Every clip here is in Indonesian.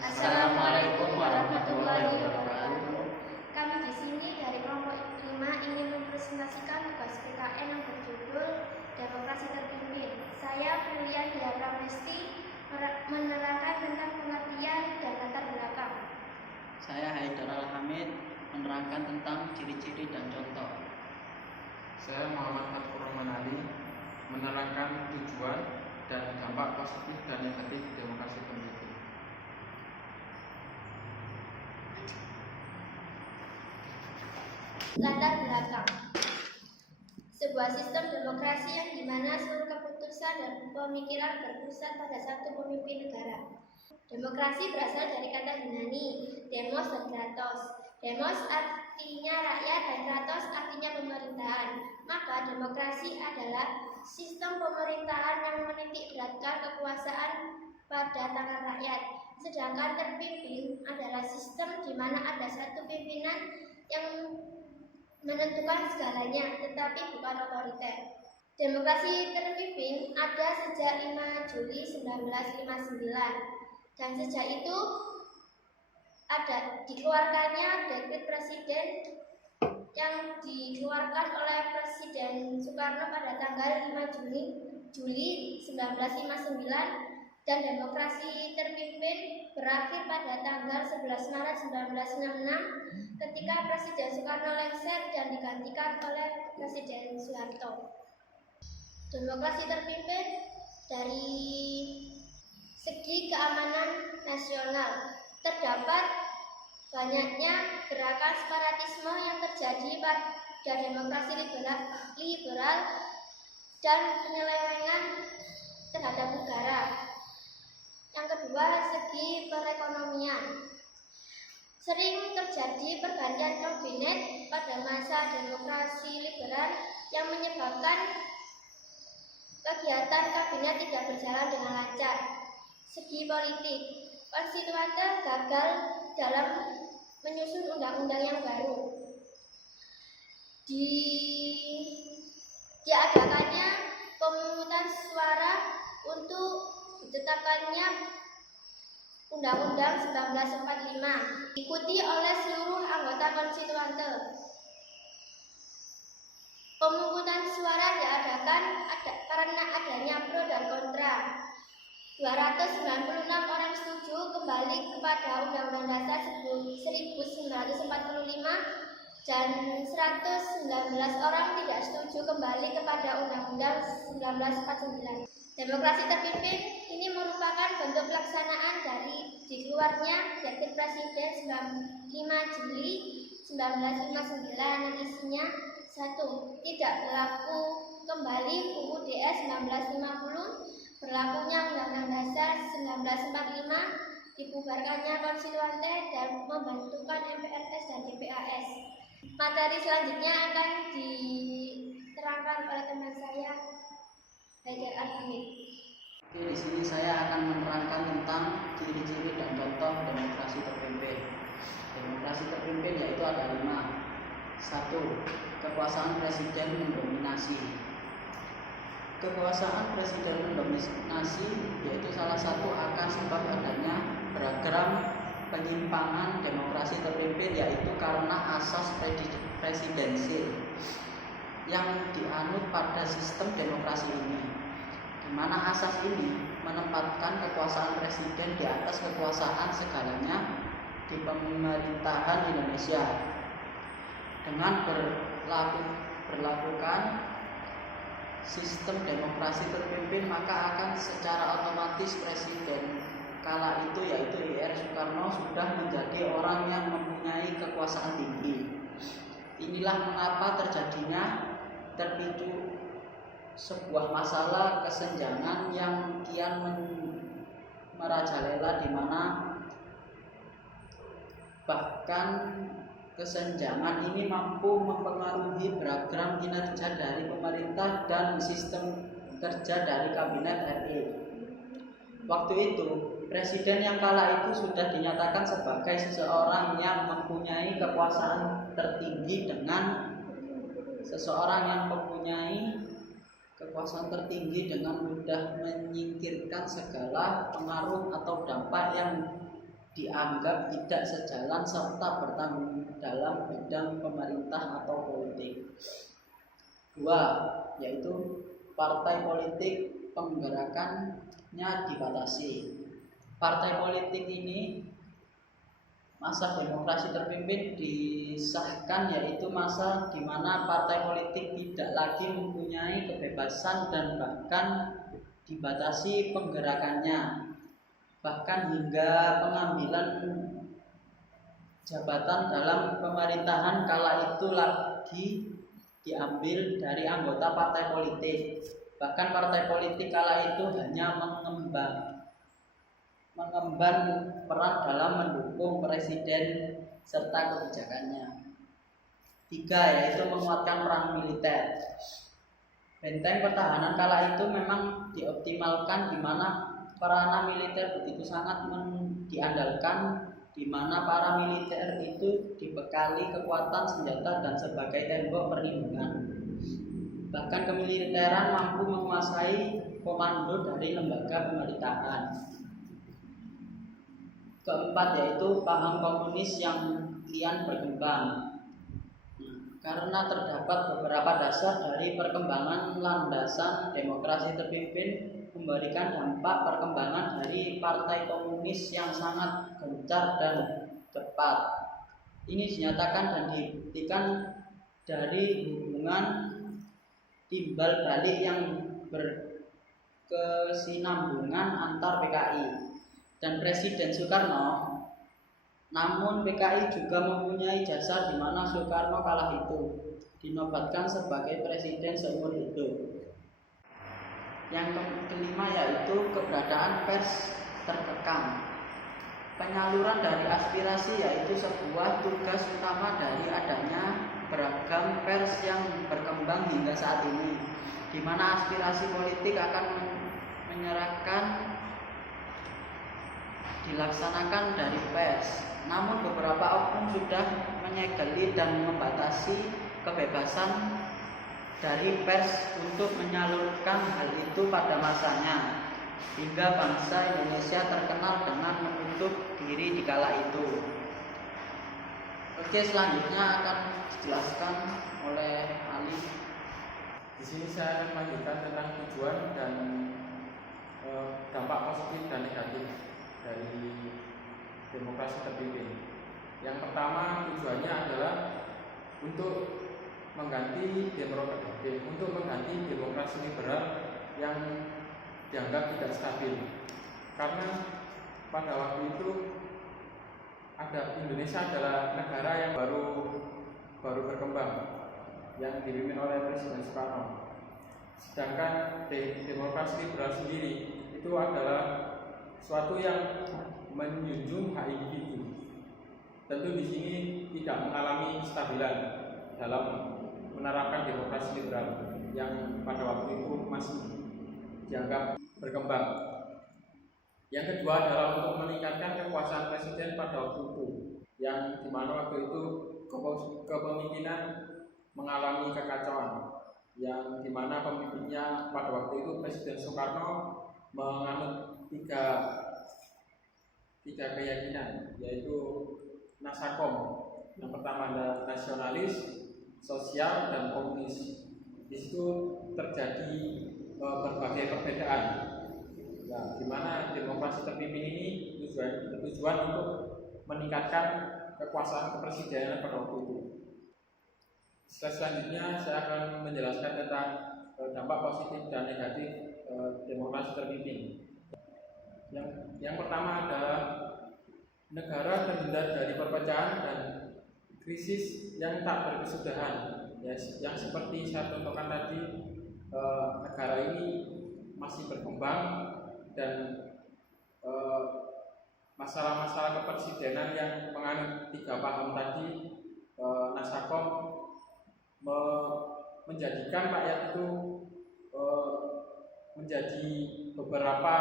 Assalamualaikum warahmatullahi wabarakatuh. Kami di sini dari kelompok 5 ingin mempresentasikan tugas PKN yang berjudul Demokrasi Terpimpin. Saya Julian Dea Pramesti menerangkan tentang pengertian dan latar belakang. Saya Haidar Al-Hamid menerangkan tentang ciri-ciri dan contoh. Saya Muhammad Fathur Rahman Ali menerangkan tujuan dan dampak positif dan negatif demokrasi terpimpin. Latar belakang. Sebuah sistem demokrasi yang dimana seluruh keputusan dan pemikiran berpusat pada satu pemimpin negara. Demokrasi berasal dari kata Yunani, demos dan kratos. Demos artinya rakyat dan kratos artinya pemerintahan. Maka demokrasi adalah sistem pemerintahan yang menitik beratkan kekuasaan pada tangan rakyat. Sedangkan terpimpin adalah sistem di mana ada satu pimpinan yang menentukan segalanya, tetapi bukan otoriter. Demokrasi terpimpin ada sejak 5 Juli 1959. Dan sejak itu ada dikeluarkannya dekret presiden yang dikeluarkan oleh Presiden Soekarno pada tanggal 5 Juli 1959 dan demokrasi terpimpin berakhir pada tanggal 11 Maret 1966 ketika Presiden Soekarno lengser dan digantikan oleh Presiden Soeharto. Demokrasi terpimpin dari segi keamanan nasional, terdapat banyaknya gerakan separatisme yang terjadi pada demokrasi liberal dan penyelewengan terhadap negara. Yang kedua, segi perekonomian. Sering terjadi pergantian kabinet pada masa demokrasi liberal yang menyebabkan kegiatan kabinet tidak berjalan dengan lancar. Segi politik, konstituante gagal dalam menyusun undang-undang yang baru. Diadakannya pemungutan suara untuk ditetapkannya Undang-Undang 1945, diikuti oleh seluruh anggota konstituante. Pemungutan suara diadakan karena adanya pro dan kontra. 296 orang setuju kembali kepada Undang-Undang Dasar 1945 dan 119 orang tidak setuju kembali kepada Undang-Undang 1949. Demokrasi terpimpin ini merupakan bentuk pelaksanaan dari dikeluarnya dekret Presiden 5 Juli 1959 yang isinya 1. Tidak berlaku kembali UUD 1950, berlakunya Undang-Undang Dasar 1945, dibubarkannya konstituante dan membentukkan MPRS dan DPAS. Materi selanjutnya akan diterangkan oleh teman saya, Haidar Al-Hamid. Di sini saya akan menerangkan tentang ciri-ciri dan contoh demokrasi terpimpin. Demokrasi terpimpin yaitu ada 5. 1. Kekuasaan presiden mendominasi. Kekuasaan presiden mendominasi yaitu salah satu akar sebab adanya beragam penyimpangan demokrasi terpimpin, yaitu karena asas presidensil yang dianut pada sistem demokrasi ini, di mana asas ini menempatkan kekuasaan presiden di atas kekuasaan segalanya di pemerintahan Indonesia. Dengan berlakukan sistem demokrasi terpimpin, maka akan secara otomatis presiden kala itu yaitu Ir Soekarno sudah menjadi orang yang mempunyai kekuasaan tinggi. Inilah mengapa terpicu sebuah masalah kesenjangan yang kian merajalela, di mana bahkan kesenjangan ini mampu mempengaruhi beragam kinerja dari pemerintah dan sistem kerja dari kabinet RI. Waktu itu, presiden yang kala itu sudah dinyatakan sebagai seseorang yang mempunyai kekuasaan tertinggi dengan mudah menyingkirkan segala pengaruh atau dampak yang dianggap tidak sejalan serta bertanggung dalam bidang pemerintah atau politik. 2. Yaitu partai politik penggerakannya dibatasi. Partai politik ini masa demokrasi terpimpin disahkan, yaitu masa di mana partai politik tidak lagi mempunyai kebebasan dan bahkan dibatasi penggerakannya, bahkan hingga pengambilan jabatan dalam pemerintahan kala itu lagi diambil dari anggota partai politik. Bahkan partai politik kala itu hanya mengemban peran dalam mendukung presiden serta kebijakannya. 3. Yaitu menguatkan perang militer. Benteng pertahanan kala itu memang dioptimalkan, di mana peranan militer begitu sangat diandalkan, di mana para militer itu dibekali kekuatan senjata dan sebagai tembok perlindungan. Bahkan kemiliteran mampu menguasai komando dari lembaga pemerintahan. 4. Yaitu paham komunis yang kian berkembang. Karena terdapat beberapa dasar dari perkembangan landasan demokrasi terpimpin memberikan dampak perkembangan dari partai komunis yang sangat gencar dan cepat. Ini dinyatakan dan dibuktikan dari hubungan timbal balik yang berkesinambungan antar PKI dan Presiden Soekarno. Namun PKI juga mempunyai jasa, di mana Soekarno kala itu dinobatkan sebagai presiden seumur hidup. Yang kelima yaitu keberadaan pers terkekang. Penyaluran dari aspirasi yaitu sebuah tugas utama dari adanya beragam pers yang berkembang hingga saat ini, di mana aspirasi politik akan dilaksanakan dari pers. Namun beberapa oknum sudah menyegeli dan membatasi kebebasan dari pers untuk menyalurkan hal itu pada masanya, hingga bangsa Indonesia terkenal dengan menutup diri di kala itu. Oke, selanjutnya akan dijelaskan oleh Ali. Di sini saya akan melanjutkan tentang tujuan dan dampak positif dan negatif dari demokrasi terpimpin. Yang pertama, tujuannya adalah untuk mengganti demokrasi liberal yang dianggap tidak stabil. Karena pada waktu itu Indonesia adalah negara yang baru berkembang, yang dipimpin oleh Presiden Soekarno. Sedangkan demokrasi liberal sendiri itu adalah suatu yang menjunjung hak individu. Tentu di sini tidak mengalami kestabilan dalam menerapkan demokrasi liberal yang pada waktu itu masih dianggap berkembang. Yang kedua adalah untuk meningkatkan kekuasaan presiden pada waktu itu, yang dimana waktu itu kepemimpinan mengalami kekacauan, yang dimana pemimpinnya pada waktu itu Presiden Soekarno menganut tiga keyakinan, yaitu Nasakom. Yang pertama adalah nasionalis, sosial, dan komunis. Di situ terjadi berbagai perbedaan. Nah, di mana demokrasi terpimpin ini bertujuan untuk meningkatkan kekuasaan kepresidenan pada waktu itu. Selanjutnya saya akan menjelaskan tentang dampak positif dan negatif demokrasi terpimpin. Yang pertama adalah negara terhindar dari perpecahan dan krisis yang tak berkesudahan. Yang seperti saya contohkan tadi, negara ini masih berkembang dan masalah-masalah kepresidenan yang menganut tiga paham tadi, Nasakom menjadikan rakyat itu menjadi beberapa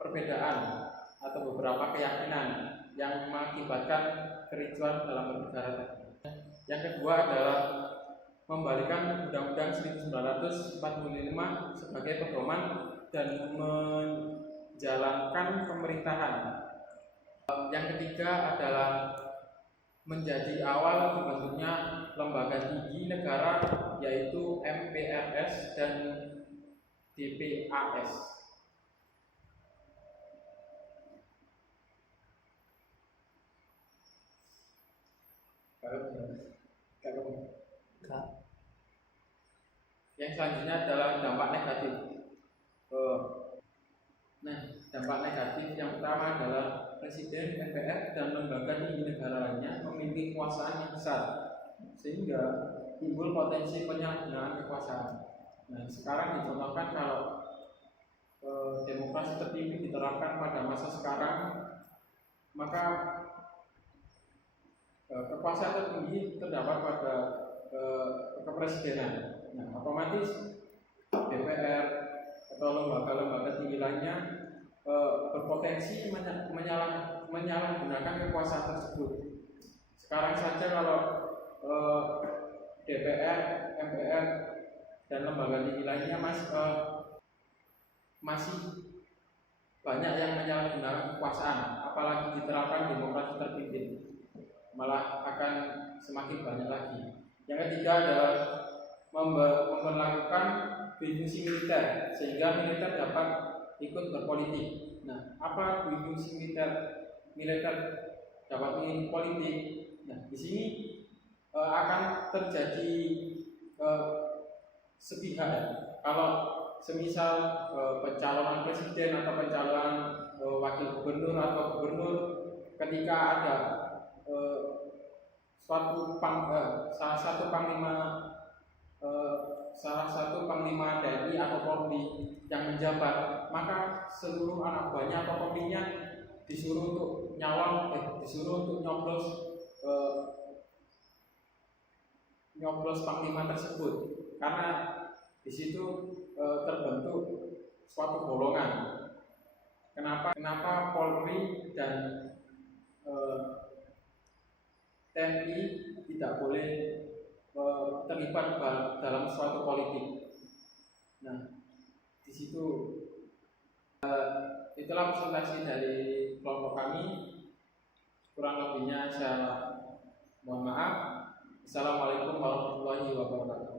perbedaan atau beberapa keyakinan yang mengakibatkan kericuan dalam bernegara. Yang kedua adalah membalikan Undang-Undang 1945 sebagai pedoman dan menjalankan pemerintahan. Yang ketiga adalah menjadi awal dibentuknya lembaga tinggi negara, yaitu MPRS dan DPAS. Yang selanjutnya adalah dampak negatif. Nah, dampak negatif yang pertama adalah Presiden, MPR, dan lembaga tinggi negara lainnya memiliki kekuasaan yang besar, sehingga timbul potensi penyalahgunaan kekuasaan. Nah, sekarang dicontohkan kalau demokrasi terpimpin diterapkan pada masa sekarang, maka kekuasaan tertinggi terdapat pada kepresidenan. Nah, otomatis DPR atau lembaga-lembaga tinggi lainnya berpotensi menyalahgunakan kekuasaan tersebut. Sekarang saja kalau DPR, MPR, dan lembaga tinggi lainnya masih banyak yang menyalahgunakan kekuasaan, apalagi diterapkan demokrasi terpimpin, malah akan semakin banyak lagi. Yang ketiga adalah memperlakukan fungsi militer, sehingga militer dapat ikut berpolitik. Nah, apa fungsi militer dapat ikut politik? Nah, di sini akan terjadi sepihak. Kalau semisal pencalonan presiden atau pencalonan wakil gubernur atau gubernur, ketika ada salah satu panglima TNI atau Polri yang menjabat, maka seluruh anak buahnya atau Polrinya disuruh untuk nyoblos panglima tersebut, karena di situ terbentuk suatu golongan. Kenapa Polri dan TNI tidak boleh terlibat dalam suatu politik? Nah, di situ itulah presentasi dari kelompok kami. Kurang lebihnya saya mohon maaf. Assalamualaikum warahmatullahi wabarakatuh.